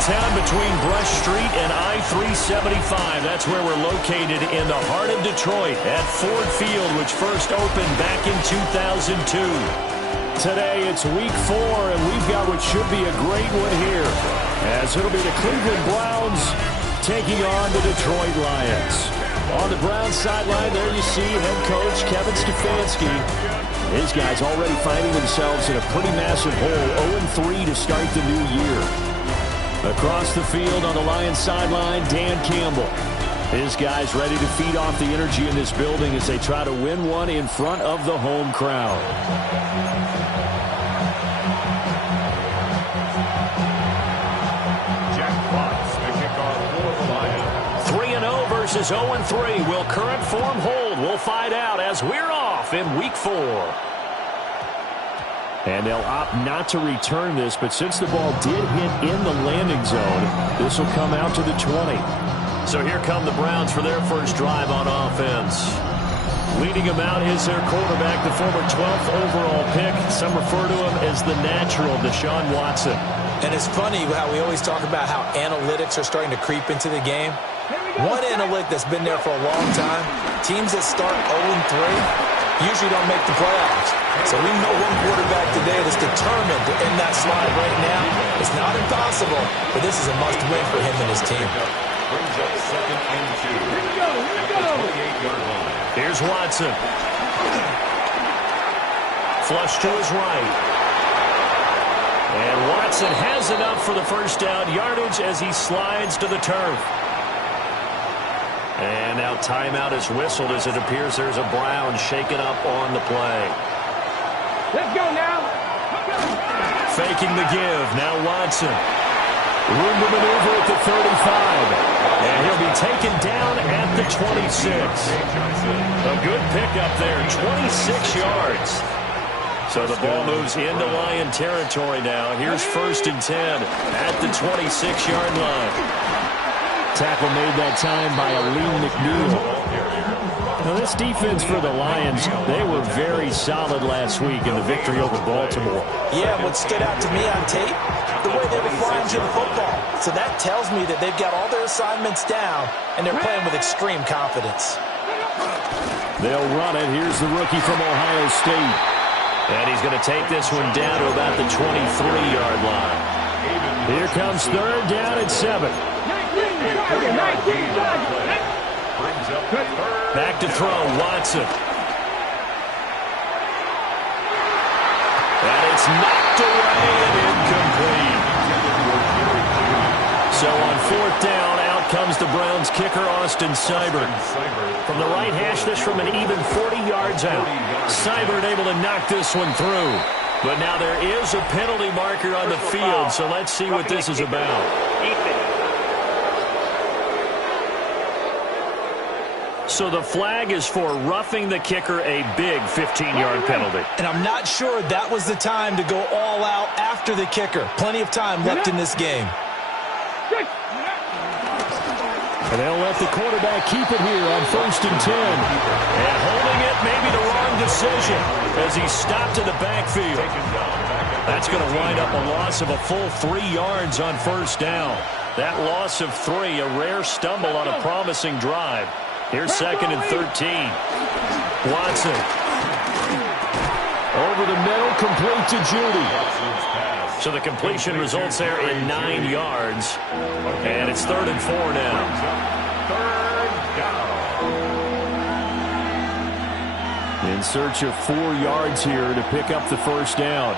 downtown between Brush Street and I-375. That's where we're located in the heart of Detroit at Ford Field, which first opened back in 2002. Today it's week 4, and we've got what should be a great one here, as it'll be the Cleveland Browns taking on the Detroit Lions. On the Browns sideline, there you see head coach Kevin Stefanski. His guys already finding themselves in a pretty massive hole, 0-3 to start the new year. Across the field on the Lions sideline, Dan Campbell. His guys ready to feed off the energy in this building as they try to win one in front of the home crowd. Jack Fox, the kickoff for the Lions. 3-0 versus 0-3. Will current form hold? We'll find out as we're off in week 4. And they'll opt not to return this, but since the ball did hit in the landing zone, this will come out to the 20. So here come the Browns for their first drive on offense. Leading them out is their quarterback, the former 12th overall pick. Some refer to him as the natural, Deshaun Watson. And it's funny how we always talk about how analytics are starting to creep into the game. One analytic that's been there for a long time, teams that start 0-3 usually don't make the playoffs. So we know one quarterback today that's determined to end that slide right now. It's not impossible, but this is a must-win for him and his team. Brings up 2nd and 2. Here we go. At the 28-yard line. Here's Watson. Flush to his right. And Watson has enough for the first down yardage as he slides to the turf. And now timeout is whistled as it appears there's a Brown shaken up on the play. Let's go now. Faking the give. Now Watson. Room to maneuver at the 35. And he'll be taken down at the 26. A good pickup there. 26 yards. So the ball moves into Lion territory now. Here's 1st and 10 at the 26-yard line. Tackle made that time by Aleem McNeil. Now this defense for the Lions, they were very solid last week in the victory over Baltimore. Yeah, what stood out to me on tape, the way they were flying to the football. So that tells me that they've got all their assignments down, and they're playing with extreme confidence. They'll run it. Here's the rookie from Ohio State. And he's going to take this one down to about the 23-yard line. Here comes 3rd down at 7. Back to throw, Watson. And it's knocked away and incomplete. So on 4th down, out comes the Browns kicker, Austin Seibert. From the right hash, this from an even 40 yards out. Seibert able to knock this one through. But now there is a penalty marker on the field, so let's see what this is about. So the flag is for roughing the kicker, a big 15-yard penalty. And I'm not sure that was the time to go all out after the kicker. Plenty of time left in this game. And they'll let the quarterback keep it here on 1st and 10. And holding it may be the wrong decision as he stopped in the backfield. That's going to wind up a loss of a full 3 yards on 1st down. That loss of 3, a rare stumble on a promising drive. Here's 2nd and 13. Watson. Over the middle, complete to Judy. So the completion results there in 9 yards. And it's 3rd and 4 now. 3rd down. In search of 4 yards here to pick up the first down.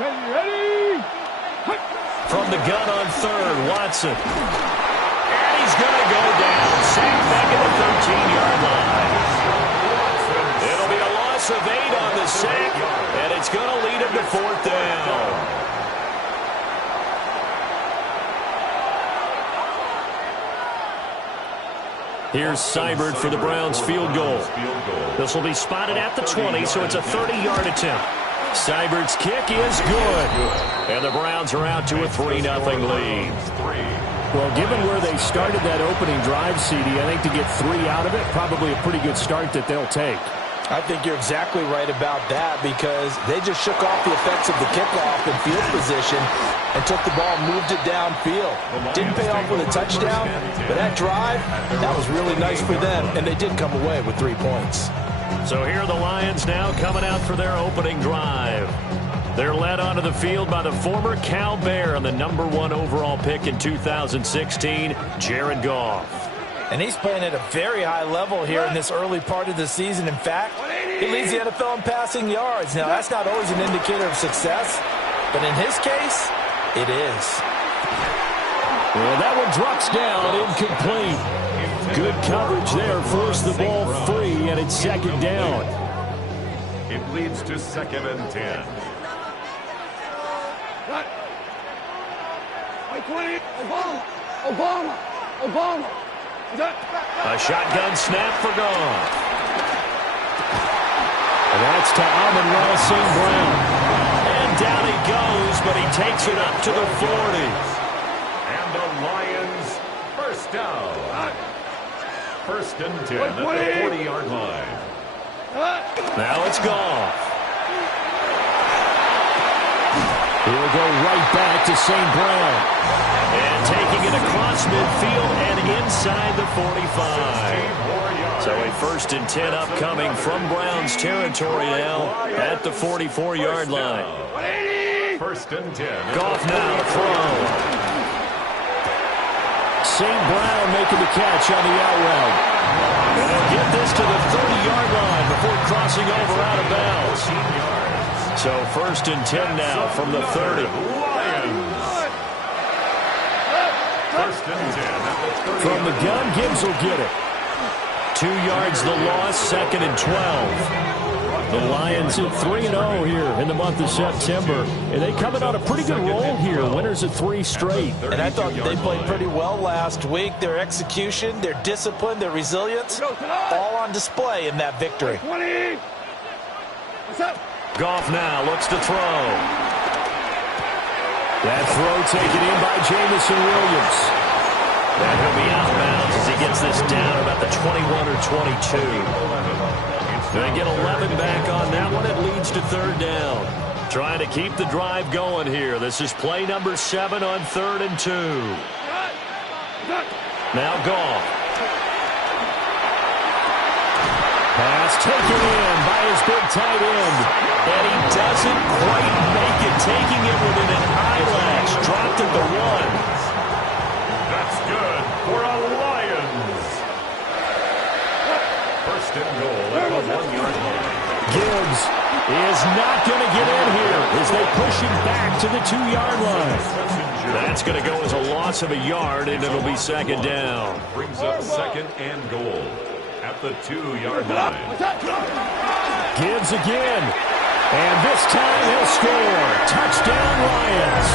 Ready? From the gun on 3rd, Watson. And he's going to go down. Sacked back at the 13-yard line. It'll be a loss of 8 on the sack, and it's going to lead him to 4th down. Here's Seibert for the Browns field goal. This will be spotted at the 20, so it's a 30-yard attempt. Seibert's kick is good. And the Browns are out to a 3-0 lead. Well, given where they started that opening drive, CD, I think to get 3 out of it, probably a pretty good start that they'll take. I think you're exactly right about that because they just shook off the effects of the kickoff and field position and took the ball and moved it downfield. Didn't pay off with a touchdown, but that drive, that was really nice for them, and they did come away with 3 points. So here are the Lions now coming out for their opening drive. They're led onto the field by the former Cal Bear and the #1 overall pick in 2016, Jared Goff. And he's playing at a very high level here in this early part of the season. In fact, he leads the NFL in passing yards. Now, that's not always an indicator of success, but in his case, it is. Well, that one drops down, incomplete. Good coverage there, forced the ball free, and it's second down. It leads to 2nd and 10. Obama. A shotgun snap for Goff. And that's to Amon-Ra St. Brown. And down he goes, but he takes it up to the 40. And the Lions first down. 1st and 10 at the 40-yard line. Now it's Goff. He'll go right back to St. Brown. And taking it across midfield and inside the 45. So a 1st and 10 upcoming from Browns territory now at the 44-yard line. 1st and 10. Goff now to throw. St. Brown making the catch on the out route. And they'll get this to the 30-yard line before crossing over out of bounds. So 1st and 10 now from the 30. Lions. 1st and 10 at the 30. From the gun, Gibbs will get it. 2 yards the loss, 2nd and 12. The Lions at 3-0 here in the month of September. And they coming on a pretty good roll here. Winners of 3 straight. And I thought they played pretty well last week. Their execution, their discipline, their resilience, all on display in that victory. Goff now looks to throw. That throw taken in by Jamison Williams. And he'll be out of bounds as he gets this down about the 21 or 22. They get 11 back on that one. It leads to 3rd down. Trying to keep the drive going here. This is play number 7 on 3rd and 2. Now Goff. Pass taken in by his big tight end. And he doesn't quite make it, taking it within an eyelash. Dropped at the 1. That's good for a Lions. 1st and goal at the 1-yard line. Gibbs is not going to get in here as they push him back to the 2-yard line. That's going to go as a loss of a yard, and it'll be 2nd down. Brings up 2nd and goal at the 2-yard line. Gibbs again. And this time he'll score. Touchdown, Lions.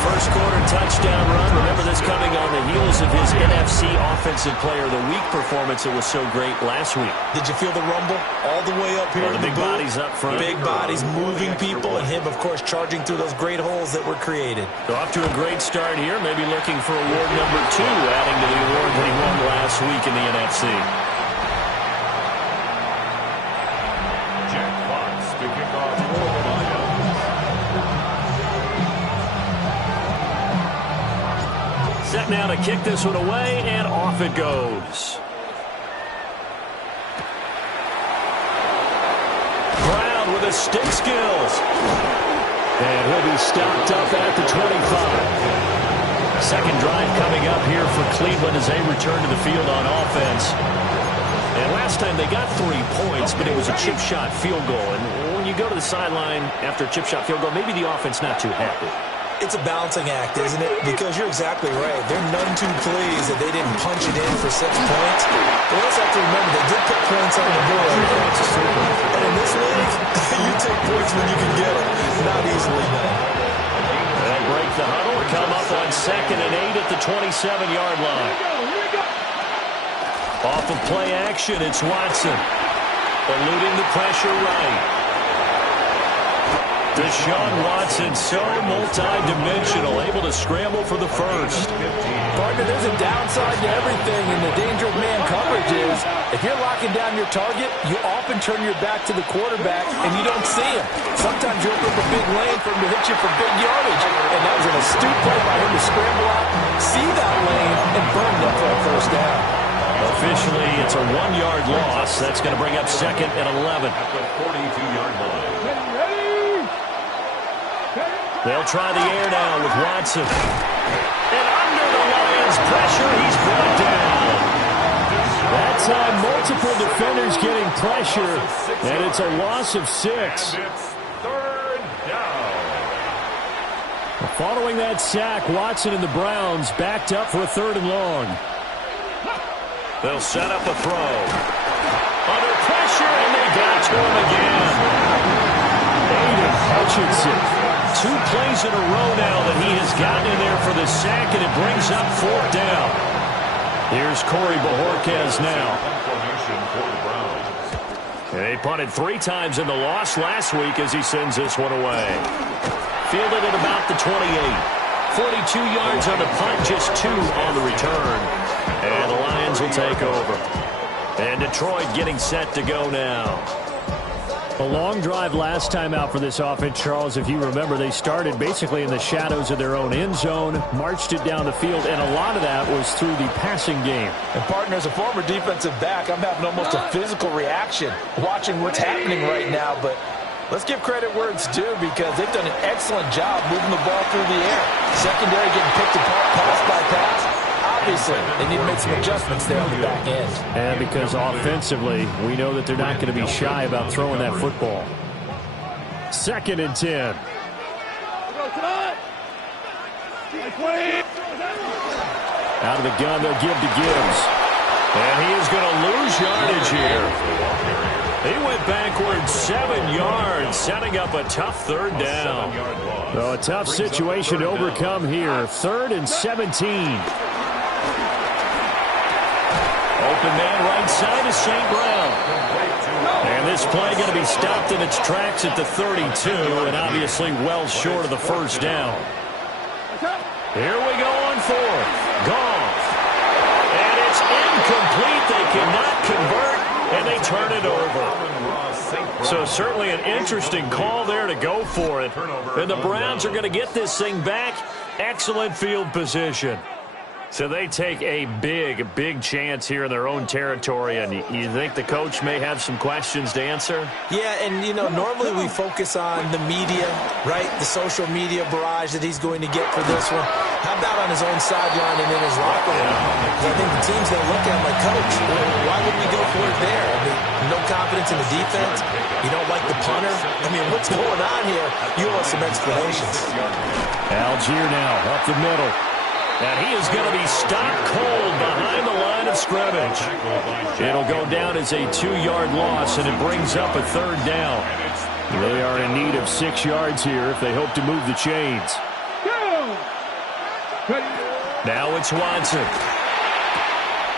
First quarter touchdown run. Remember this coming on the heels of his NFC Offensive Player of the Week performance. It was so great last week. Did you feel the rumble all the way up here? The big bodies up front. Big bodies moving people, and him, of course, charging through those great holes that were created. So off to a great start here. Maybe looking for award number 2, adding to the award that he won last week in the NFC. Jack Fox to kick off for the Lions. Set now to kick this one away, and off it goes. Brown with his stick skills. And he'll be stopped up at the 25. Second drive coming up here for Cleveland as they return to the field on offense. And last time they got 3 points, but it was a chip shot field goal. And when you go to the sideline after a chip shot field goal, maybe the offense not too happy. It's a balancing act, isn't it? Because you're exactly right. They're none too pleased that they didn't punch it in for 6 points. But let's have to remember they did put points on the board. And in this league, you take points when you can get them. Not easily done. They break the huddle, come up on 2nd and 8 at the 27-yard line. Off of play action, it's Watson. Eluding the pressure right. Deshaun Watson, so multi-dimensional, able to scramble for the first. Partner, there's a downside to everything, and the danger of man coverage is if you're locking down your target, you often turn your back to the quarterback, and you don't see him. Sometimes you open up a big lane for him to hit you for big yardage, and that was an astute play by him to scramble out, see that lane, and burn them for a first down. Officially, it's a 1-yard loss. That's going to bring up 2nd and 11. At the 42-yard line. They'll try the air now with Watson. And under the Lions' pressure, he's brought down. That time, multiple defenders getting pressure, and it's a loss of 6. And it's 3rd down. Following that sack, Watson and the Browns backed up for a 3rd and long. They'll set up a throw. Under pressure, and they got to him again. Aiden Hutchinson. 2 plays in a row now that he has gotten in there for the sack, and it brings up 4th down. Here's Corey Bojorquez now. And they punted 3 times in the loss last week as he sends this one away. Fielded at about the 28. 42 yards on the punt, just 2 on the return. And the Lions will take over. And Detroit getting set to go now. A long drive last time out for this offense, Charles. If you remember, they started basically in the shadows of their own end zone, marched it down the field, and a lot of that was through the passing game. And, partner, as a former defensive back, I'm having almost a physical reaction watching what's happening right now. But let's give credit where it's due because they've done an excellent job moving the ball through the air. Secondary getting picked apart pass by pass. Obviously, they need to make some adjustments there on the back end. And because offensively, we know that they're not going to be shy about throwing that football. 2nd and 10. Out of the gun, they'll give to Gibbs. And he is going to lose yardage here. He went backwards 7 yards, setting up a tough 3rd down. So a tough situation to overcome here. 3rd and 17. Open man right side is St. Brown. And this play going to be stopped in its tracks at the 32, and obviously well short of the 1st down. Here we go on 4th. Goff. And it's incomplete. They cannot convert, and they turn it over. So certainly an interesting call there to go for it. And the Browns are going to get this thing back. Excellent field position. So they take a big, big chance here in their own territory, and you think the coach may have some questions to answer? Yeah, and, you know, normally we focus on the media, right, the social media barrage that he's going to get for this one. How about on his own sideline and in his locker room? I think the team's going to look at him like, Coach, why would we go for it there? I mean, no confidence in the defense? You don't like the punter? I mean, what's going on here? You owe us some explanations. Algier now up the middle. And he is going to be stopped cold behind the line of scrimmage. It'll go down as a 2-yard loss, and it brings up a 3rd down. They are in need of 6 yards here if they hope to move the chains. Now it's Watson.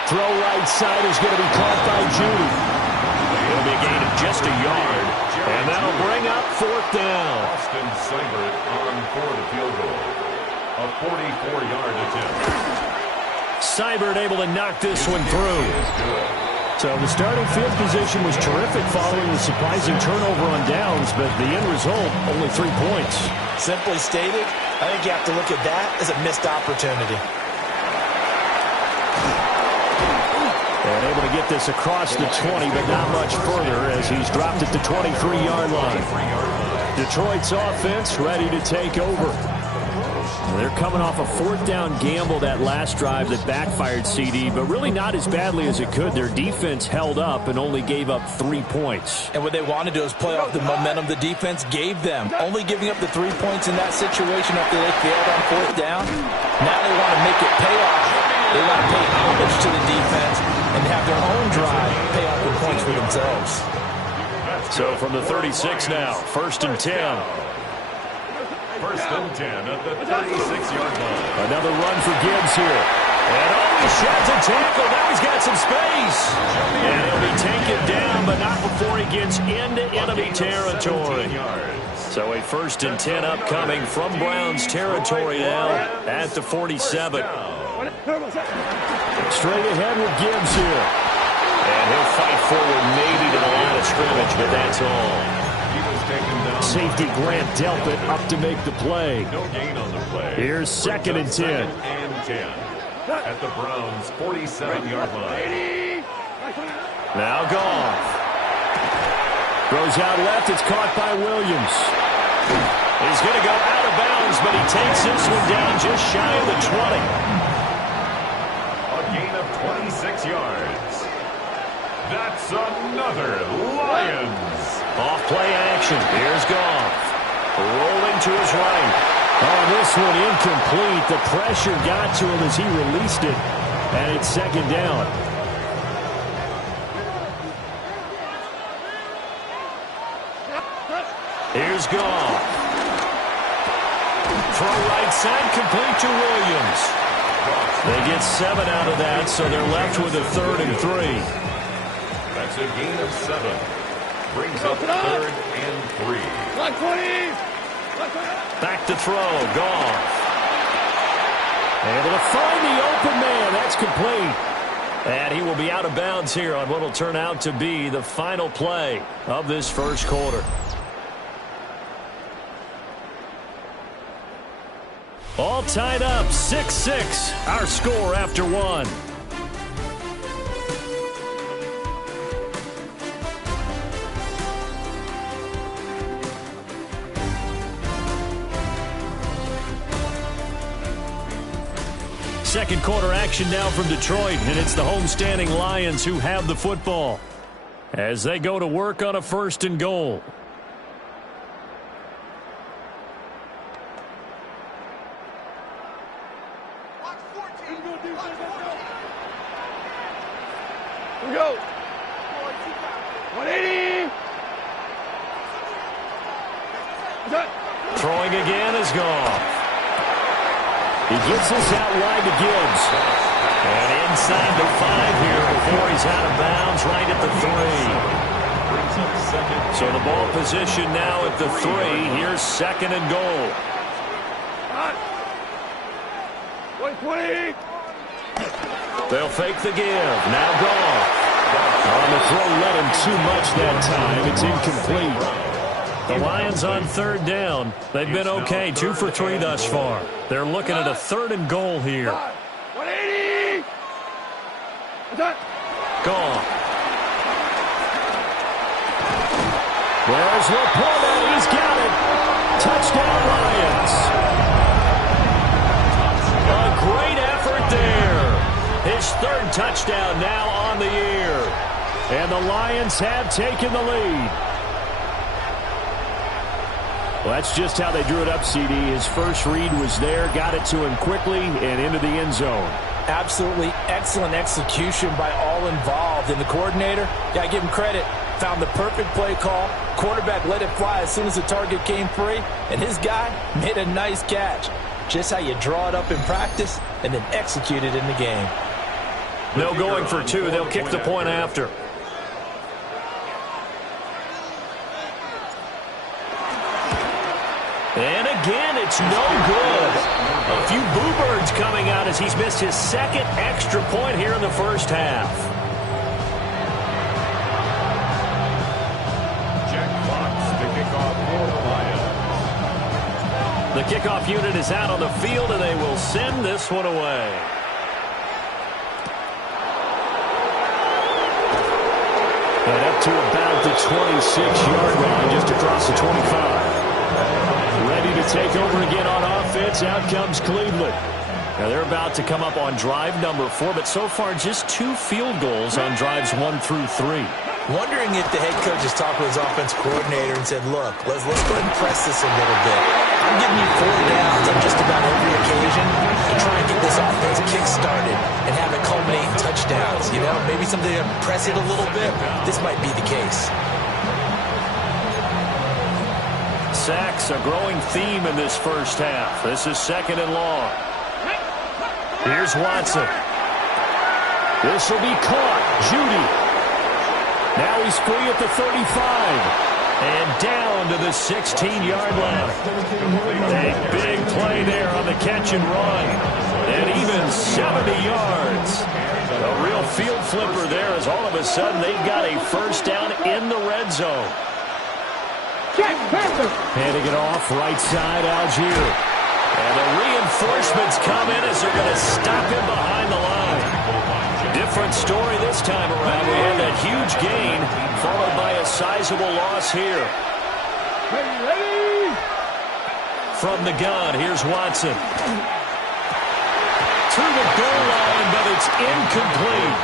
Throw right side is going to be caught by Judy. It'll be a gain of just a yard, and that'll bring up 4th down. Austin Seibert on for the field goal. A 44-yard attempt. Seibert able to knock this one through. So the starting field position was terrific following the surprising turnover on downs, but the end result, only 3 points. Simply stated, I think you have to look at that as a missed opportunity. And able to get this across the 20, but not much further as he's dropped at the 23-yard line. Detroit's offense ready to take over. They're coming off a 4th down gamble that last drive that backfired, CD, but really not as badly as it could. Their defense held up and only gave up 3 points. And what they want to do is play off the momentum the defense gave them. Only giving up the 3 points in that situation after they failed on 4th down. Now they want to make it pay off. They want to pay homage to the defense and have their own drive pay off the points for themselves. So from the 36 now, 1st and 10. 1st and 10 at the 36-yard line. Another run for Gibbs here. And he shot to tackle. Now he's got some space. And he'll be taken down, but not before he gets into enemy territory. So a 1st and 10 upcoming from Browns territory now at the 47. Straight ahead with Gibbs here. And he'll fight forward maybe to the line of scrimmage, but that's all. Safety Grant Delpit up to make the play. No gain on the play. Here's 2nd and 10. And 10 at the Browns' 47-yard line. Now Goff. Throws out left. It's caught by Williams. He's going to go out of bounds, but he takes this one down just shy of the 20. A gain of 26 yards. That's another Lions. Off-play action. Here's Goff. Rolling to his right. Oh, this one incomplete. The pressure got to him as he released it. And it's 2nd down. Here's Goff. Throw right side, complete to Williams. They get 7 out of that, so they're left with a 3rd and 3. That's a gain of 7. Brings up 3rd and 3. Back to throw, Goff. Able to find the open man. That's complete. And he will be out of bounds here on what will turn out to be the final play of this 1st quarter. All tied up, 6-6, our score after 1. Second quarter action now from Detroit, and it's the homestanding Lions who have the football as they go to work on a 1st and goal. Here we go. 180. Throwing again is Goff. He gets this out wide to Gibbs. And inside the 5 here before he's out of bounds, right at the 3. So the ball position now at the 3. Here's 2nd and goal. 120. They'll fake the give. Now Goff. On the throw, let him too much that time. It's incomplete. The Lions on 3rd down. They've been okay, 2 for 3 thus far. They're looking at a 3rd and goal here. 180. Goff. There's Laporta. He's got it. Touchdown, Lions. A great effort there. His 3rd touchdown now on the year. And the Lions have taken the lead. Well, that's just how they drew it up, CD. His first read was there, got it to him quickly, and into the end zone. Absolutely excellent execution by all involved. And the coordinator, got to give him credit, found the perfect play call. Quarterback let it fly as soon as the target came free, and his guy made a nice catch. Just how you draw it up in practice and then execute it in the game. No going for 2. They'll kick the point after. And again, it's no good. A few boo birds coming out as he's missed his 2nd extra point here in the 1st half. Jack Fox, the kickoff for the Lions. The kickoff unit is out on the field, and they will send this one away. And up to about the 26-yard line, just across the 25. Ready to take over again on offense. Out comes Cleveland. Now they're about to come up on drive number 4, but so far just 2 field goals on drives 1 through 3. Wondering if the head coach has talked with his offense coordinator and said, look, let's go ahead and press this a little bit. I'm giving you 4 downs on just about every occasion to try and get this offense kick-started and have it culminate in touchdowns. You know, maybe something to press it a little bit. This might be the case. Sacks, a growing theme in this 1st half. This is 2nd and long. Here's Watson. This will be caught. Judy. Now he's free at the 35. And down to the 16-yard line. A big play there on the catch and run. And even 70 yards. A real field flipper there as all of a sudden they've got a first down in the red zone. Handing it off right side, Algier. And the reinforcements come in as they're going to stop him behind the line. Different story this time around. We had that huge gain followed by a sizable loss here. From the gun, here's Watson. To the goal line, but it's incomplete.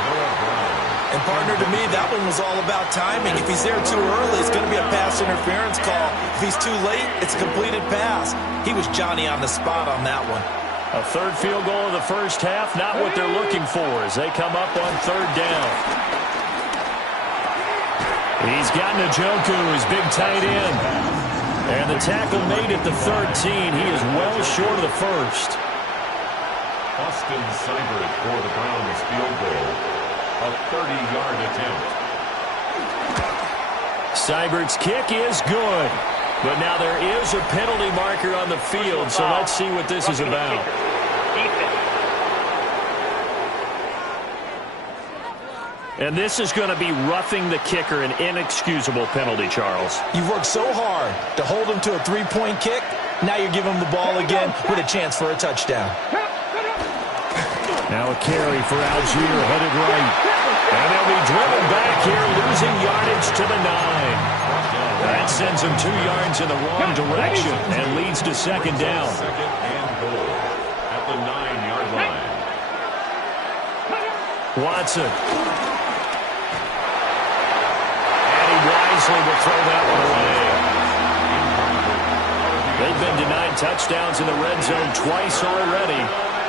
And, partner, to me, that one was all about timing. If he's there too early, it's going to be a pass interference call. If he's too late, it's a completed pass. He was Johnny on the spot on that one. A third field goal of the first half, not what they're looking for as they come up on third down. He's got Njoku, his big tight end. And the tackle made at the 13. He is well short of the first. Austin Seibert for the Browns field goal. A 30-yard attempt. Seibert's kick is good. But now there is a penalty marker on the field, so let's see what this is about. And this is going to be roughing the kicker, an inexcusable penalty, Charles. You've worked so hard to hold him to a three-point kick. Now you're giving him the ball again with a chance for a touchdown. Now a carry for Algier, headed right. And they'll be driven back here, losing yardage to the 9. That sends him 2 yards in the wrong direction and leads to second down. Second and goal at the 9-yard line. Watson. And he wisely will throw that one away. They've been denied touchdowns in the red zone twice already.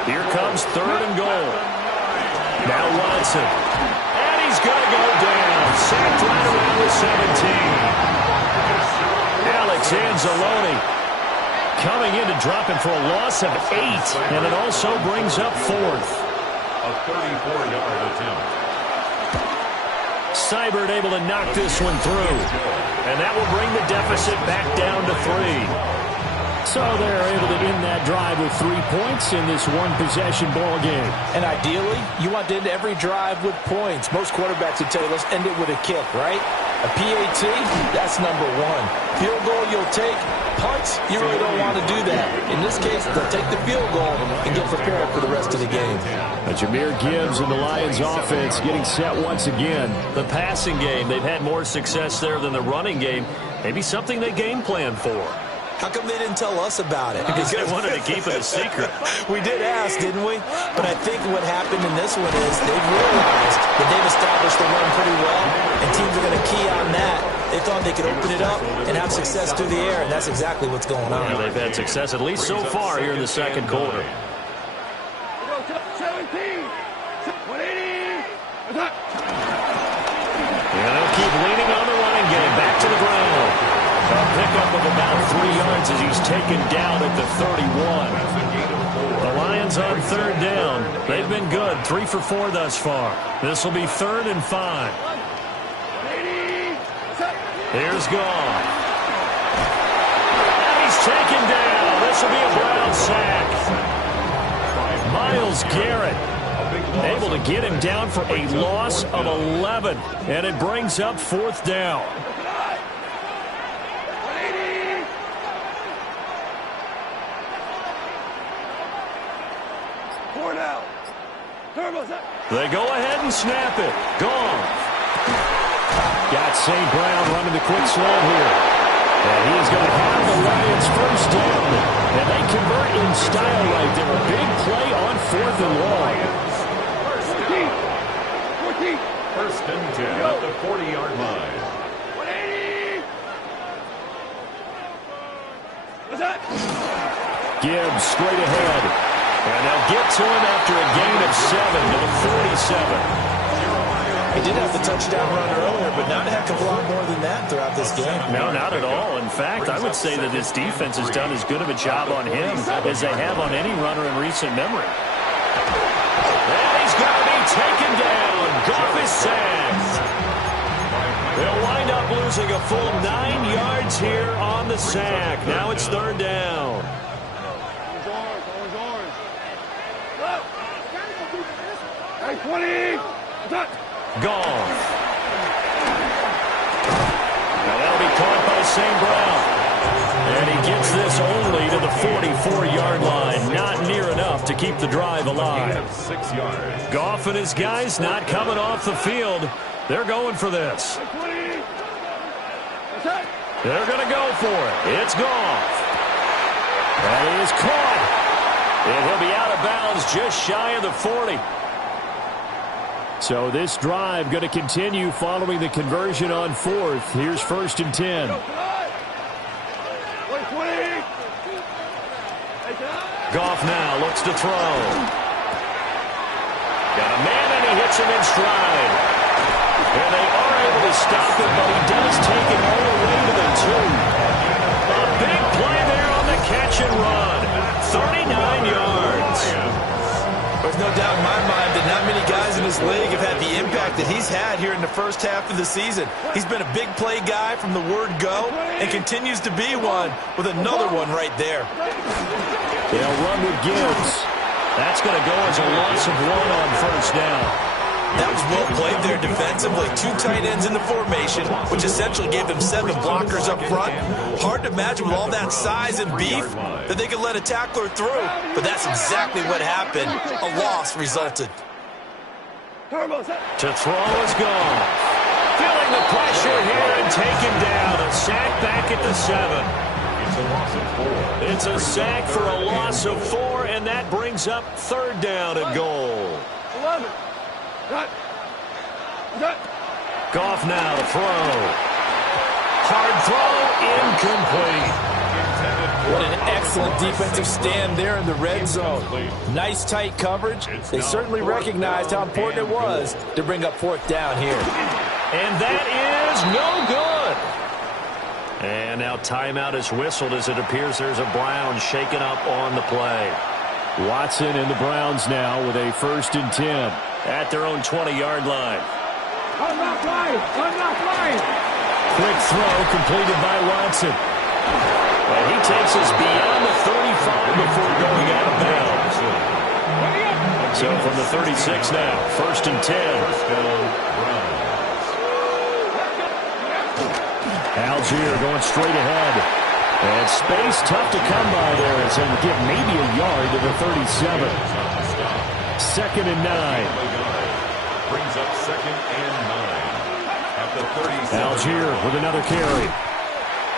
Here comes third and goal. Now Watson. And he's going to go down. Sacked right around the 17. Alex Anzalone coming in to drop him for a loss of 8. And it also brings up fourth. A 34-yard attempt. Seibert able to knock this one through. And that will bring the deficit back down to 3. So they're able to end that drive with 3 points in this one-possession ball game. And ideally, you want to end every drive with points. Most quarterbacks would tell you, let's end it with a kick, right? A PAT, that's number 1. Field goal you'll take. Punts, you really don't want to do that. In this case, they'll take the field goal and get prepared for the rest of the game. Jameer Gibbs and the Lions offense getting set once again. The passing game, they've had more success there than the running game. Maybe something they game plan for. How come they didn't tell us about it? Because they wanted to keep it a secret. We did ask, didn't we? But I think what happened in this one is they've realized that they've established the run pretty well, and teams are going to key on that. They thought they could open it up and have success through the air, and that's exactly what's going on. Yeah, they've had success, at least so far, here in the second quarter. 17, 180. And they'll keep leaning on the running game. Back to the ground. A pickup of about 3 yards as he's taken down at the 31. The Lions on third down. They've been good. 3 for 4 thus far. This will be 3rd and 5. Here's Goff. And he's taken down. This will be a Brown sack. Myles Garrett able to get him down for a loss of 11. And it brings up 4th down. They go ahead and snap it. Gone. Got St. Brown running the quick slant here. And he is going to have the Lions first down. And they convert in style right there. A big play on 4th and long. 14. First and 10 at the 40-yard line. 180. Gibbs straight ahead. And they'll get to him after a gain of 7 to the 47. He did have the touchdown run earlier, but not a heck of a lot more than that throughout this game. No, not at all. In fact, I would say that his defense has done as good of a job on him as they have on any runner in recent memory. And he's going to be taken down. Goff is sacked. They'll wind up up losing a full 9 yards here on the sack. Now it's third down. Hey, 20. Goff. Now that'll be caught by St. Brown. And he gets this only to the 44-yard line. Not near enough to keep the drive alive. 6 yards. Goff and his guys not coming off the field. They're going for this. They're going to go for it. It's Goff. That is caught. And he'll be out of bounds just shy of the 40. So this drive going to continue following the conversion on fourth. Here's 1st and 10. Goff now looks to throw. Got a man and he hits him in stride. And they are able to stop it, but he does take it all the way to the 2. A big play there on the catch and run. 39 yards. There's no doubt in my mind that not many guys in this league have had the impact that he's had here in the first half of the season. He's been a big play guy from the word go and continues to be one with another one right there. They'll run with Gibbs. That's going to go as a loss of 1 on 1st down. That was well played there defensively. 2 tight ends in the formation, which essentially gave them 7 blockers up front. Hard to imagine with all that size and beef that they could let a tackler through. But that's exactly what happened. A loss resulted. To throw is gone. Feeling the pressure here and taken down. A sack back at the 7. It's a loss of 4. It's a sack for a loss of 4, and that brings up 3rd down and goal. 11. Goff now to throw. Hard throw, incomplete. What an excellent defensive stand there in the red zone. Nice tight coverage. They certainly recognized how important it was to bring up 4th down here. And that is no good. And now timeout is whistled as it appears there's a Brown shaken up on the play. Watson and the Browns now with a 1st and 10 at their own 20-yard line. I'm not flying. Quick throw completed by Watson. And he takes us beyond the 35 before going out of bounds. So from the 36 now, 1st and 10. Algier going straight ahead. And space tough to come by there as they get maybe a yard to the 37. 2nd and 9. Brings up 2nd and 9 at the 37. Algier with another carry.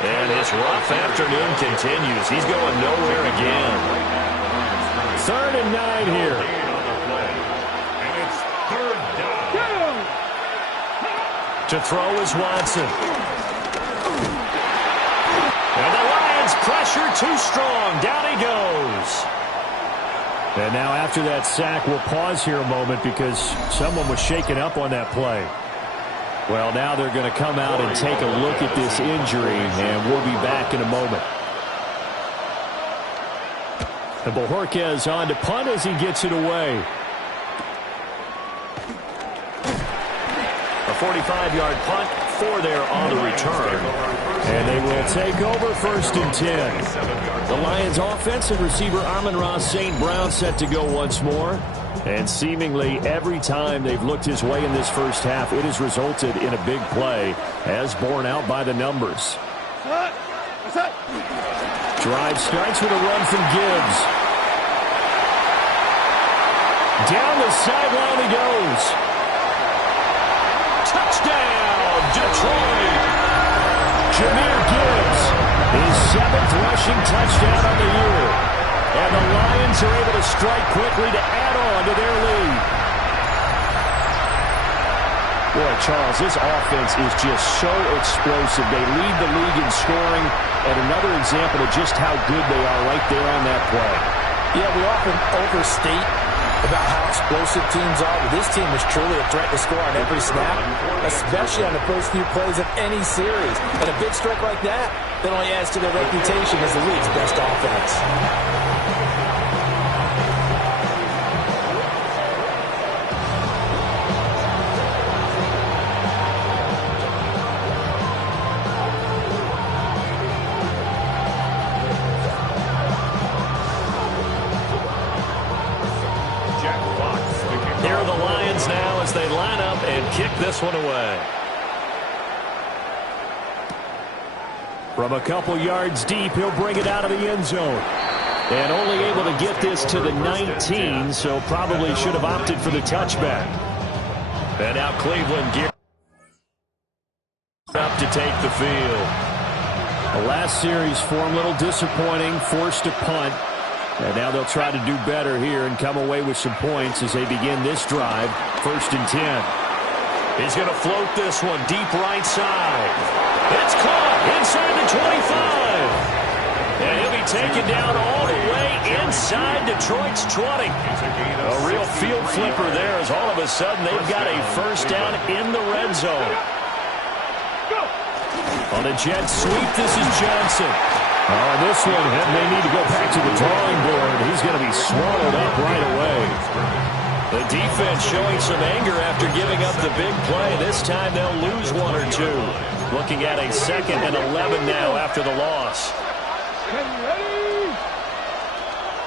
And his rough afternoon continues. He's going nowhere again. 3rd and 9 here. And it's 3rd down. To throw is Watson. And the Lions pressure too strong. Down he goes. And now after that sack, we'll pause here a moment because someone was shaken up on that play. Well, now they're going to come out and take a look at this injury, and we'll be back in a moment. And Bojorquez on to punt as he gets it away. A 45-yard punt for there on the return. And they will take over 1st and 10. The Lions offensive receiver Amon-Ra St. Brown set to go once more. And seemingly every time they've looked his way in this first half, it has resulted in a big play, as borne out by the numbers. Drive starts with a run from Gibbs. Down the sideline he goes. Touchdown, Detroit! Jahmyr Gibbs, his 7th rushing touchdown on the year. And the Lions are able to strike quickly to add on to their lead. Boy, Charles, this offense is just so explosive. They lead the league in scoring, and another example of just how good they are right there on that play. Yeah, we often overstate about how explosive teams are, but this team is truly a threat to score on every snap, especially on the first few plays of any series. And a big strike like that only adds to their reputation as the league's best offense. one away. From a couple yards deep, he'll bring it out of the end zone. And only able to get this to the 19, so probably should have opted for the touchback. And now Cleveland geared up to take the field. The last series for him, a little disappointing, forced to punt. And now they'll try to do better here and come away with some points as they begin this drive. 1st and 10. He's going to float this one deep right side. It's caught inside the 25. And he'll be taken down all the way inside Detroit's 20. A real field flipper there as all of a sudden they've got a first down in the red zone. On a jet sweep, this is Johnson. Oh, this one, they need to go back to the drawing board. He's going to be swallowed up right away. The defense showing some anger after giving up the big play. This time they'll lose 1 or 2. Looking at a 2nd and 11 now after the loss.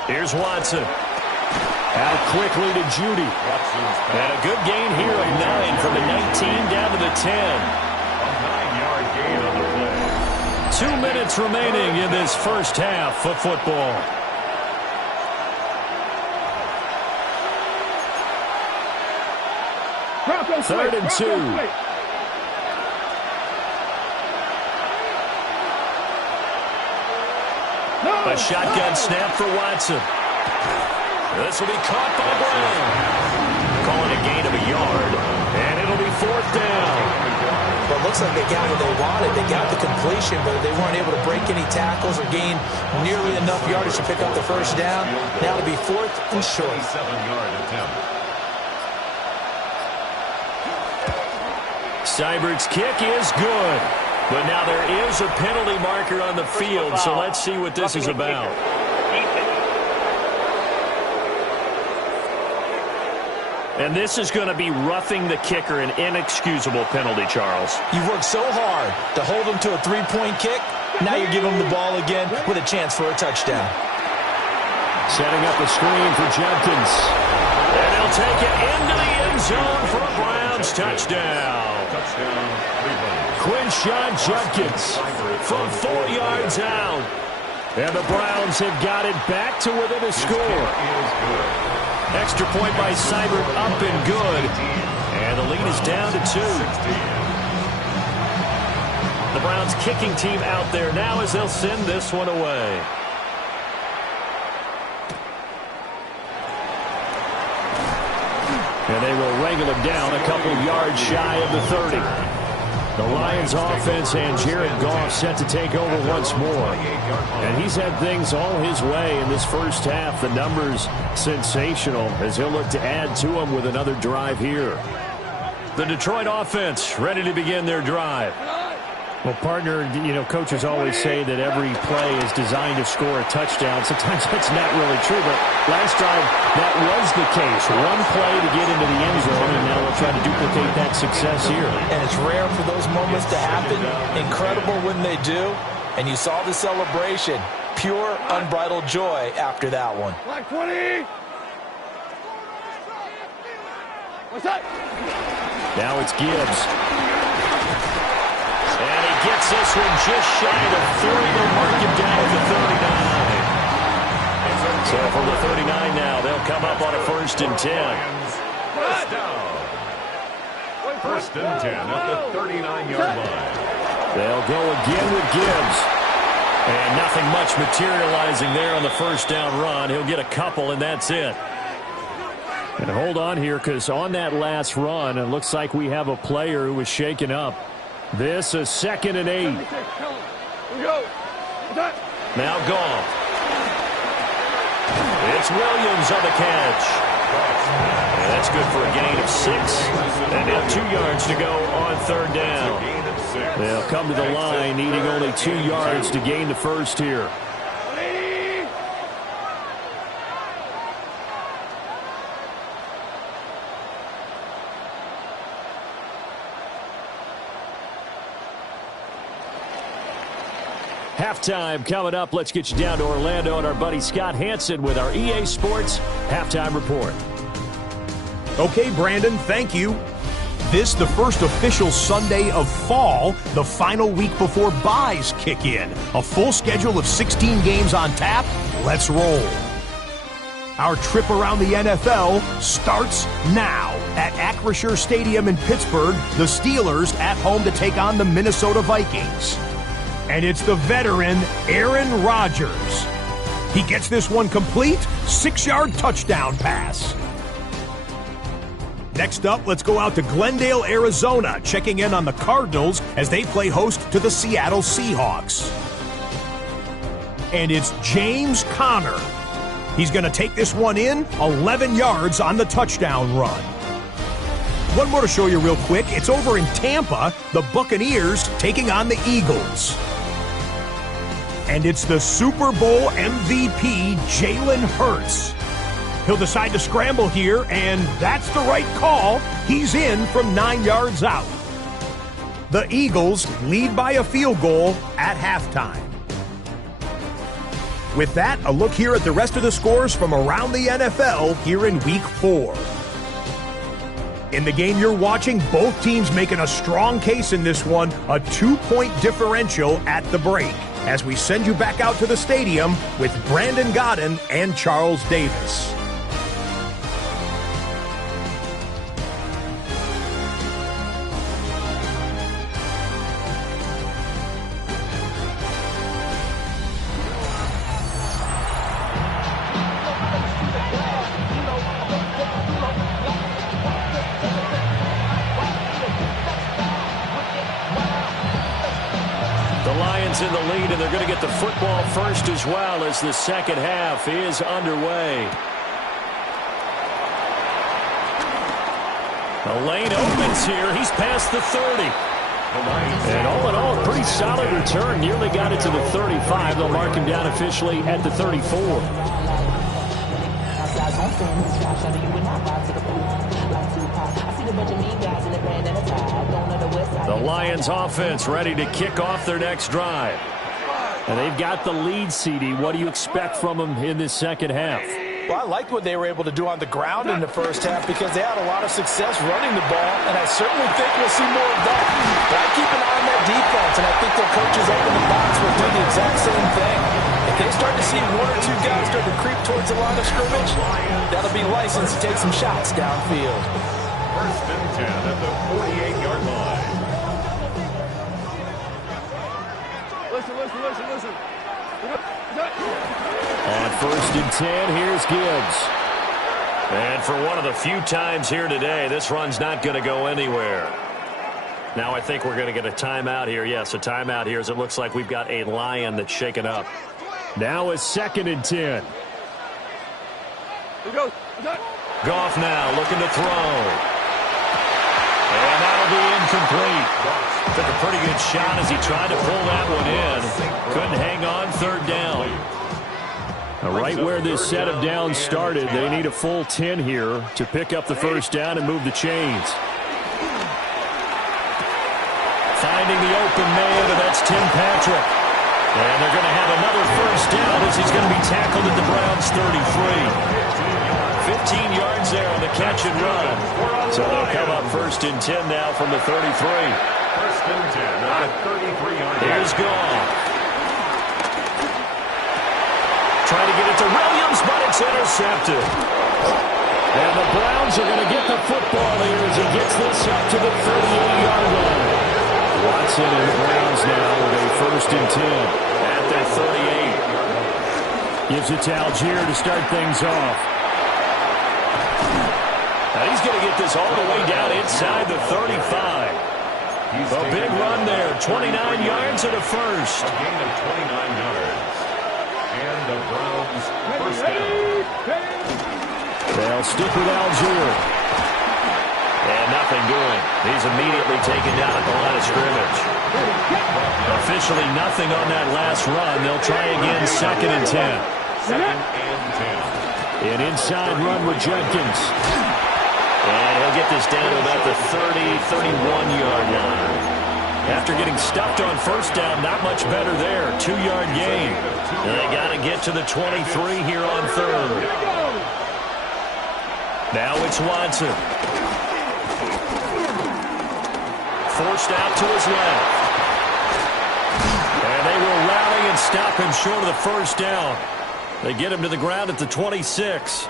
Here's Watson. Out quickly to Judy. And a good gain here of 9 from the 19 down to the 10. A 9-yard gain on the play. 2 minutes remaining in this first half of football. Third and 2. A shotgun snap for Watson. This will be caught by Brown. Calling a gain of a yard. And it'll be 4th down. Well, it looks like they got what they wanted. They got the completion, but they weren't able to break any tackles or gain nearly enough yardage to pick up the first down. Now it'll be 4th and short. 7-yard attempt. Seibert's kick is good. But now there is a penalty marker on the field, so let's see what this is about. And this is going to be roughing the kicker, an inexcusable penalty, Charles. You've worked so hard to hold them to a 3-point kick. Now you give them the ball again with a chance for a touchdown. Setting up a screen for Jenkins. And he'll take it into the end zone for a Browns touchdown. Quinshawn Judkins from 4 yards out. And the Browns have got it back to within a score. Extra point by Seibert up and good. And the lead is down to 2. The Browns kicking team out there now as they'll send this one away. And they will wrangle him down a couple yards shy of the 30. The Lions offense and Jared Goff set to take over once more. And he's had things all his way in this first half. The numbers sensational as he'll look to add to them with another drive here. The Detroit offense ready to begin their drive. Well, partner, coaches always say that every play is designed to score a touchdown. Sometimes that's not really true, but last drive, that was the case. One play to get into the end zone, and now we'll try to duplicate that success here. And it's rare for those moments to happen. Incredible when they do. And you saw the celebration. Pure, unbridled joy after that one. Black 20! What's that? Now it's Gibbs. And he gets this one just shy of 30. They'll mark him down at the 39. So from the 39 now, they'll come up on a 1st and 10. First down. 1st and 10 at the 39-yard line. They'll go again with Gibbs. And nothing much materializing there on the first down run. He'll get a couple, and that's it. And hold on here, because on that last run, it looks like we have a player who was shaken up. This is 2nd and 8. Now Goff. It's Williams on the catch. And that's good for a gain of 6. And now 2 yards to go on 3rd down. They'll come to the line, needing only 2 yards to gain the first here. Halftime coming up. Let's get you down to Orlando and our buddy Scott Hansen with our EA Sports Halftime Report. Okay, Brandon, thank you. this the first official Sunday of fall, the final week before byes kick in. A full schedule of 16 games on tap. Let's roll. Our trip around the NFL starts now. At Acrisure Stadium in Pittsburgh, the Steelers at home to take on the Minnesota Vikings. And it's the veteran Aaron Rodgers. He gets this one complete, 6-yard touchdown pass. Next up, let's go out to Glendale, Arizona, checking in on the Cardinals as they play host to the Seattle Seahawks. And it's James Conner. He's going to take this one in, 11 yards on the touchdown run. One more to show you real quick. It's over in Tampa, the Buccaneers taking on the Eagles. And it's the Super Bowl MVP, Jalen Hurts. He'll decide to scramble here, and that's the right call. He's in from 9 yards out. The Eagles lead by a field goal at halftime. With that, a look here at the rest of the scores from around the NFL here in Week 4. In the game you're watching, both teams making a strong case in this one, a 2-point differential at the break. As we send you back out to the stadium with Brandon Godden and Charles Davis. In the lead, and they're going to get the football first as well as the second half is underway. The lane opens here. He's past the 30. And all in all, a pretty solid return. Nearly got it to the 35. They'll mark him down officially at the 34. The Lions offense ready to kick off their next drive. And they've got the lead, CD. What do you expect from them in this second half? Well, I liked what they were able to do on the ground in the first half because they had a lot of success running the ball, and I certainly think we'll see more of that. But I keep an eye on that defense, and I think their coaches up in the box will do the exact same thing. If they start to see one or two guys start to creep towards the line of scrimmage, that'll be license to take some shots downfield. First and 10 at the 48-yard line. Listen. On first and 10, here's Gibbs. And for one of the few times here today, this run's not going to go anywhere. Now I think we're going to get a timeout here. Yes, a timeout here as it looks like we've got a Lion that's shaken up. Now it's second and 10. Here we go. Goff now looking to throw. And that'll be incomplete. Took a pretty good shot as he tried to pull that one in. Couldn't hang on third down. Now, right where this set of downs started, they need a full 10 here to pick up the first down and move the chains. Finding the open man, and that's Tim Patrick. And they're going to have another first down as he's going to be tackled at the Browns' 33. 15 yards there on the catch and run. So they'll come up first and 10 now from the 33. First and 10 at the 33-yard line. Here's Goff. Trying to get it to Williams, but it's intercepted. And the Browns are going to get the football here as he gets this up to the 38-yard line. Watson and the Browns now with a first and 10 at their 38. Gives it to Algier to start things off. Now he's going to get this all the way down inside the 35. A big run there, 29 yards and a first. A gain of 29 yards. And the Browns first down. They'll stick with Algier. And nothing doing. He's immediately taken down at the line of scrimmage. Officially nothing on that last run. They'll try again, second and 10. Second and 10. An inside run with Jenkins. And he'll get this down to about the 31-yard line. After getting stuffed on first down, not much better there. 2-yard gain. And they got to get to the 23 here on third. Now it's Watson. forced out to his left. And they will rally and stop him short of the first down. They get him to the ground at the 26.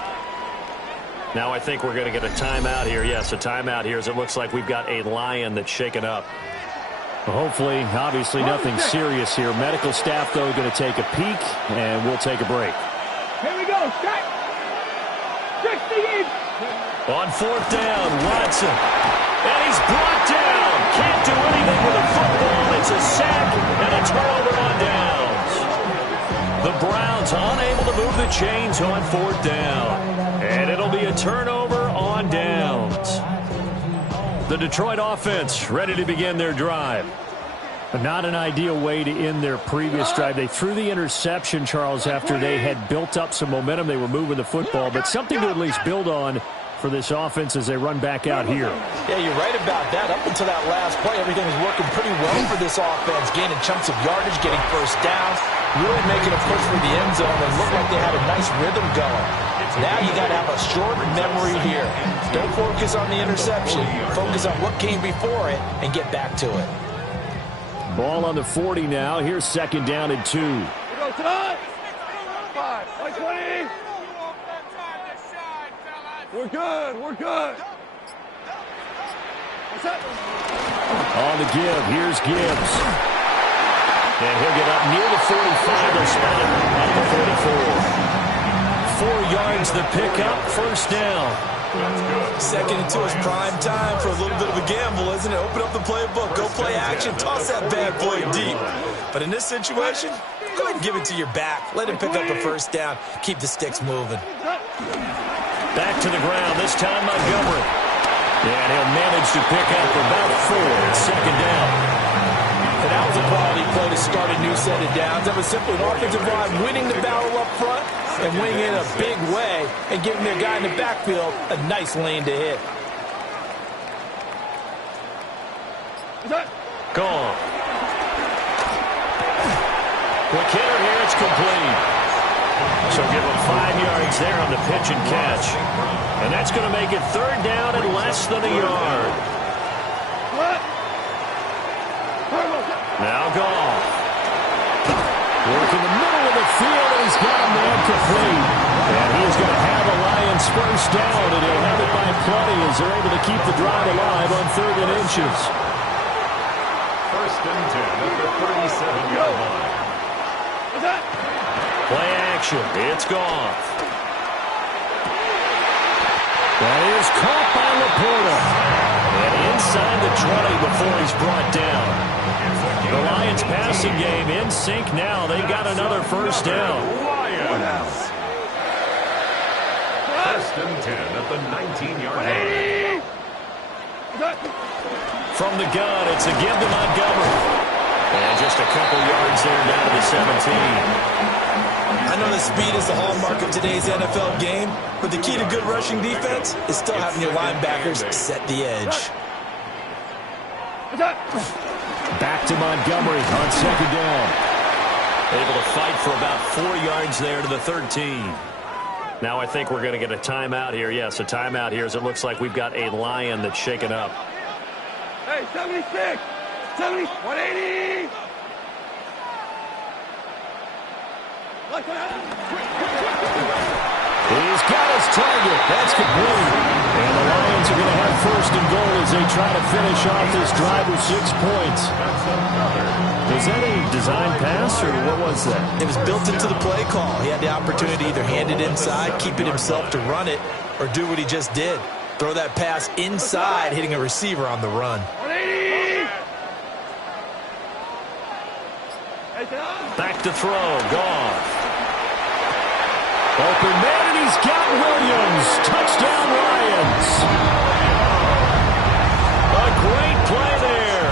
Now I think we're going to get a timeout here. Yes, a timeout here as it looks like we've got a Lion that's shaken up. Well, hopefully, obviously nothing serious here. Medical staff, though, going to take a peek, and we'll take a break. Here we go. Check. 60. On fourth down, Watson. And he's brought down. Can't do anything with a football. It's a sack and a turnover on downs. The Browns unable to move the chains on fourth down. And it'll be a turnover on downs. The Detroit offense ready to begin their drive. But not an ideal way to end their previous drive. They threw the interception, Charles, after they had built up some momentum. They were moving the football, but something to at least build on for this offense as they run back out here. Yeah, you're right about that. Up until that last play, everything was working pretty well for this offense, gaining chunks of yardage, getting first downs, really making a push for the end zone, and looked like they had a nice rhythm going. Now you got to have a short memory here. Don't focus on the interception. Focus on what came before it and get back to it. Ball on the 40 now. Here's second down and 2. Here we go, tonight. 5, 20. We're good. We're good. What's up? On the give. Here's Gibbs. And he'll get up near the 45. They'll spot him at the 44. 4 yards the pickup. First down. Second and 2 is prime time for a little bit of a gamble, isn't it? Open up the playbook. Go play action. Toss that bad boy deep. But in this situation, go ahead and give it to your back. Let him pick up a first down. Keep the sticks moving. Back to the ground, this time Montgomery. And he'll manage to pick up about 4. It's second down. And that was a quality play to start a new set of downs. That was simply an offensive line winning the battle up front and winning in a big way and giving their guy in the backfield a nice lane to hit. Gone. Quick hitter here, it's complete. So give him 5 yards there on the pitch and catch. And that's going to make it third down and less than a yard. Now Goff. Working the middle of the field, and he's got him there complete. And he's going to have a Lions first down, and he'll have it by plenty as they're able to keep the drive alive on 3rd and inches. First and 10 at the 37-yard line. Play action. It's Goff. That is caught by Laporta. And inside the 20 before he's brought down. The Lions passing game in sync now. They got another first down. Lions. First and 10 at the 19-yard line. From the gun, it's a give to Montgomery. And just a couple yards there down to the 17. I know that speed is the hallmark of today's NFL game, but the key to good rushing defense is still having your linebackers set the edge. Back to Montgomery on second down. Able to fight for about 4 yards there to the 13. Now I think we're going to get a timeout here. Yes, a timeout here as it looks like we've got a Lion that's shaken up. Hey, 76. 70. 180. He's got his target. That's complete. And the Lions are going to have first and goal as they try to finish off this drive with 6 points. Was that a design pass, or what was that? It was built into the play call. He had the opportunity to either hand it inside, keep it himself to run it, or do what he just did. Throw that pass inside, hitting a receiver on the run. Back to throw. Goff. Open man, and he's got Williams. Touchdown, Lions. A great play there.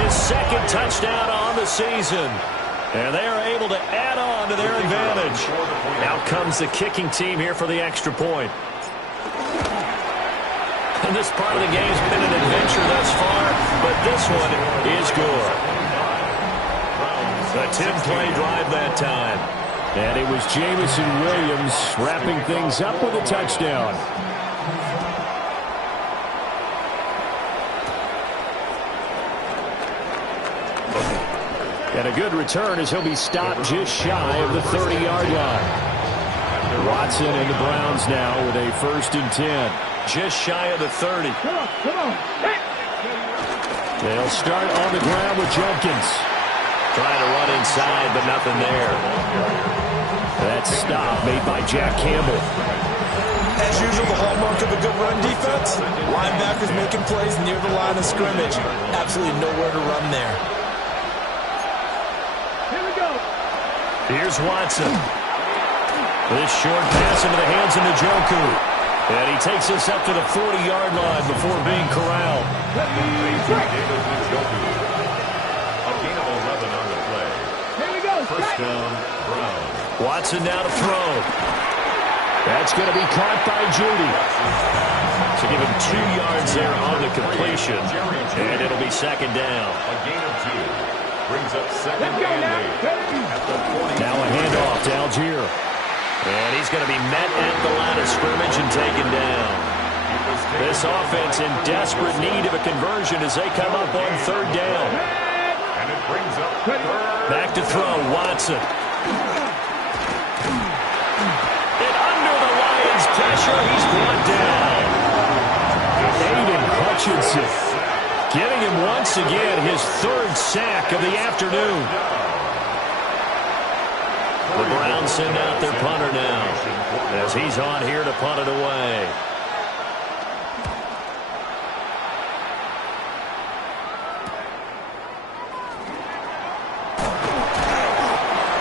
His second touchdown on the season. And they are able to add on to their advantage. Out comes the kicking team here for the extra point. And this part of the game's been an adventure thus far, but this one is good. A 10-play drive that time. And it was Jamison Williams wrapping things up with a touchdown. And a good return as he'll be stopped just shy of the 30-yard line. Watson and the Browns now with a 1st and 10. Just shy of the 30. Come on. Hey. They'll start on the ground with Jenkins. Trying to run inside, but nothing there. That stop made by Jack Campbell. As usual, the hallmark of a good run defense, linebackers making plays near the line of scrimmage. Absolutely nowhere to run there. Here we go. Here's Watson. This short pass into the hands of Njoku. And he takes us up to the 40-yard line before being corralled. A gain of 11 on the play. Here we go. First down, Browns. Watson now to throw. That's going to be caught by Judy. So give him 2 yards there on the completion. And it'll be second down. A gain of 2. Brings up second and 8. At the 40. Now a handoff to Algier. And he's going to be met at the line of scrimmage and taken down. This offense in desperate need of a conversion as they come up on 3rd down. And it brings up third. Back to throw, Watson. And under the Lions' pressure, he's brought down. Aiden Hutchinson Getting him once again his 3rd sack of the afternoon. The Browns send out their punter now as he's on here to punt it away.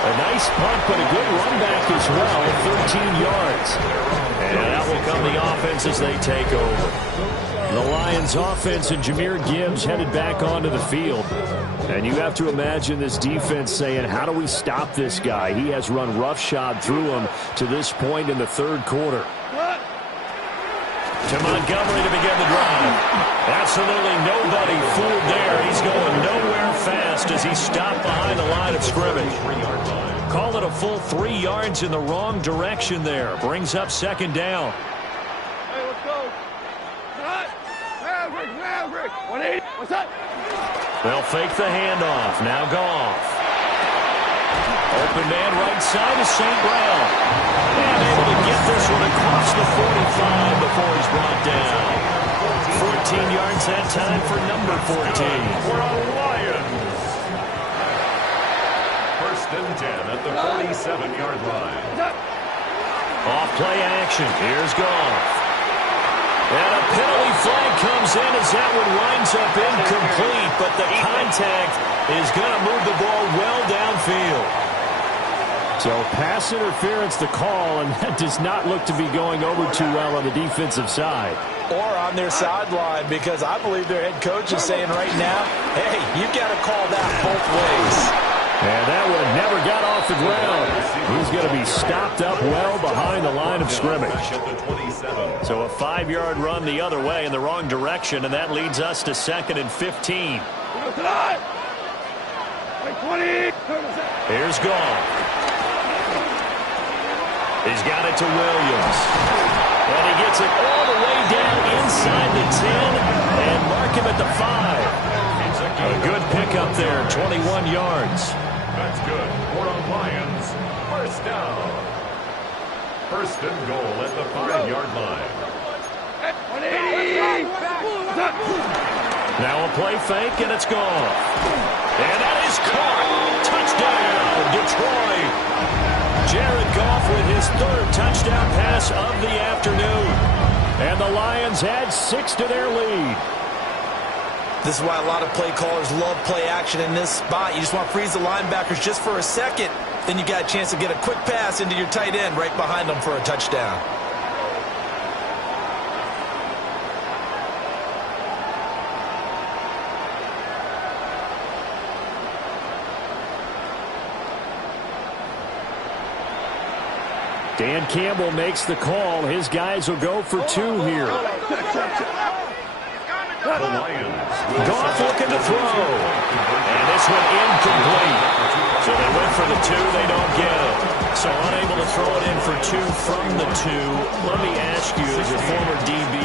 A nice punt, but a good run back as well, 13 yards. And that will come the offense as they take over. The Lions offense and Jahmyr Gibbs headed back onto the field. And you have to imagine this defense saying, how do we stop this guy? He has run roughshod through him to this point in the 3rd quarter. To Montgomery to begin the drive. Absolutely nobody fooled there. He's going nowhere fast as he's stopped behind the line of scrimmage. Call it a full 3 yards in the wrong direction there. Brings up second down. Hey, let's go. Maverick. 180. What's up? They'll fake the handoff. Now Goff. Open man right side to St. Brown. And able to get this one across the 45 before he's brought down. 14 yards that time for number 14. For a Lions. First and 10 at the 47-yard line. Off play action. Here's Goff. And a penalty flag comes in as that one winds up incomplete, but the contact is going to move the ball well downfield. So pass interference the call, and that does not look to be going over too well on the defensive side. Or on their sideline, because I believe their head coach is saying right now, hey, you got to call that both ways. And that one never got off the ground. He's going to be stopped up well behind the line of scrimmage. So a 5-yard run the other way in the wrong direction, and that leads us to 2nd and 15. Here's Goff. He's got it to Williams. And he gets it all the way down inside the 10 and mark him at the 5. A good pickup there, 21 yards. That's good for the Lions. First down. First and goal at the 5-yard line. Now a play fake, and it's gone. And that is caught. Touchdown, Detroit. Jared Goff with his 3rd touchdown pass of the afternoon. And the Lions add 6 to their lead. This is why a lot of play callers love play action in this spot. You just want to freeze the linebackers just for a second. Then you got a chance to get a quick pass into your tight end right behind them for a touchdown. Dan Campbell makes the call. His guys will go for 2 here. The Lions. Goff looking to throw. And this one incomplete. So they went for the 2. They don't get it. So unable to throw it in for 2 from the 2. Let me ask you, as a former DB,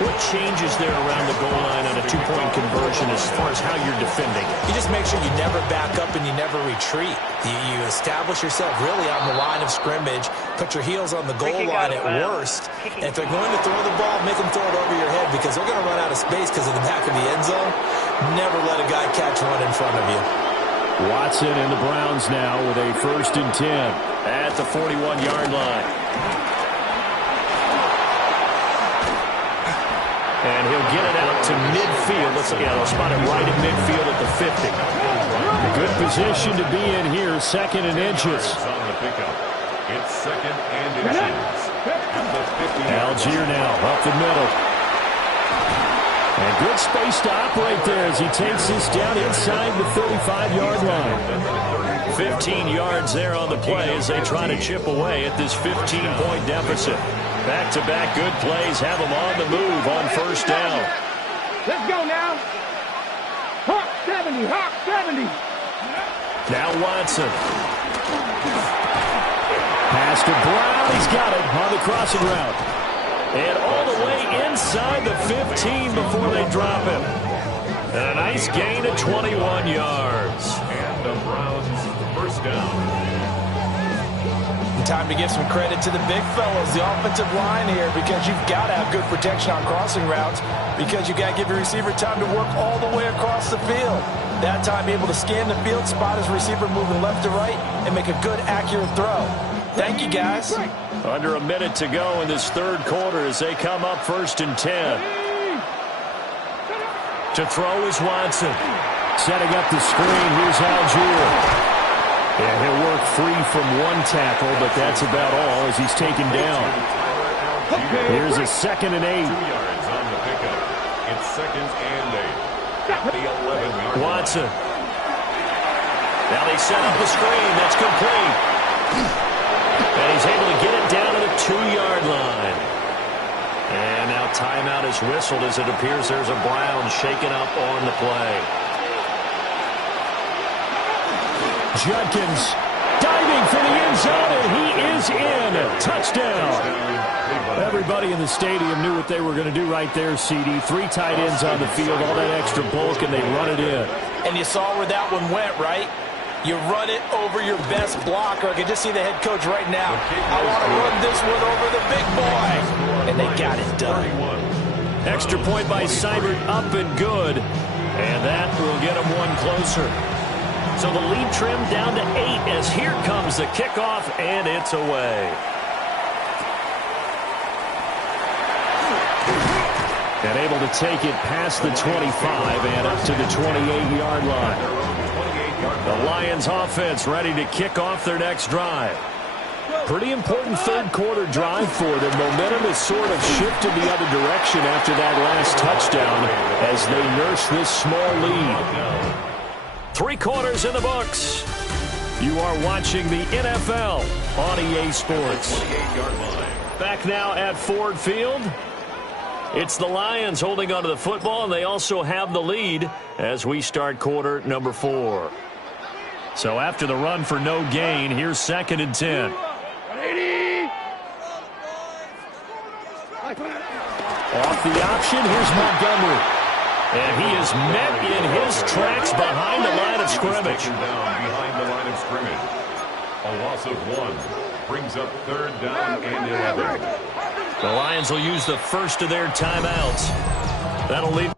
what changes there around the goal line on a 2-point conversion as far as how you're defending? You just make sure you never back up and you never retreat. You establish yourself really on the line of scrimmage, put your heels on the goal line at worst. And if they're going to throw the ball, make them throw it over your head because they're going to run out of space because of the back of the end zone. Never let a guy catch one in front of you. Watson and the Browns now with a 1st and 10 at the 41-yard line. And he'll get it out to midfield. They'll spot it right at midfield at the 50. Good position to be in here, 2nd and inches. On the pickup. It's 2nd and inches. At the 50. Algier now up the middle. And good space to operate there as he takes this down inside the 35-yard line. 15 yards there on the play as they try to chip away at this 15-point deficit. Back-to-back good plays have them on the move on 1st down. Let's go now. Hawk 70, Hawk 70. Now Watson. Pass to Brown. He's got it on the crossing route. And all the way inside the 15 before they drop him. And a nice gain of 21 yards. And the Browns 1st down. Time to give some credit to the big fellas, the offensive line here, because you've got to have good protection on crossing routes because you've got to give your receiver time to work all the way across the field. That time, be able to scan the field, spot his receiver moving left to right, and make a good, accurate throw. Thank you, guys. Under a minute to go in this 3rd quarter as they come up 1st and 10. To throw is Watson. Setting up the screen. Here's Algier. And he'll work free from one tackle, but that's about all as he's taken down. Here's a 2nd and 8. 2 yards on the pickup. It's 2nd and 8. At the 11-yard line. Watson. Now they set up the screen. That's complete. And he's able to get it down to the 2-yard line. And now timeout is whistled as it appears there's a Brown shaken up on the play. Judkins diving for the end zone, and he is in. Touchdown. Everybody in the stadium knew what they were going to do right there, CD. 3 tight ends on the field, all that extra bulk, and they run it in. And you saw where that one went, right? You run it over your best blocker. I can just see the head coach right now. I want to run this one over the big boy. And they got it done. Extra point by Seibert, up and good. And that will get them one closer. So the lead trimmed down to 8 as here comes the kickoff, and it's away. And able to take it past the 25 and up to the 28-yard line. The Lions offense ready to kick off their next drive. Pretty important 3rd quarter drive for them. Momentum has sort of shifted the other direction after that last touchdown as they nurse this small lead. 3 quarters in the books. You are watching the NFL on EA Sports. Back now at Ford Field. It's the Lions holding onto the football, and they also have the lead as we start quarter number 4. So after the run for no gain, here's 2nd and 10. Off the option, here's Montgomery. And he is met in his tracks behind the line of scrimmage. Down behind the line of scrimmage. A loss of 1 brings up 3rd down and 11. The Lions will use the first of their timeouts. That'll leave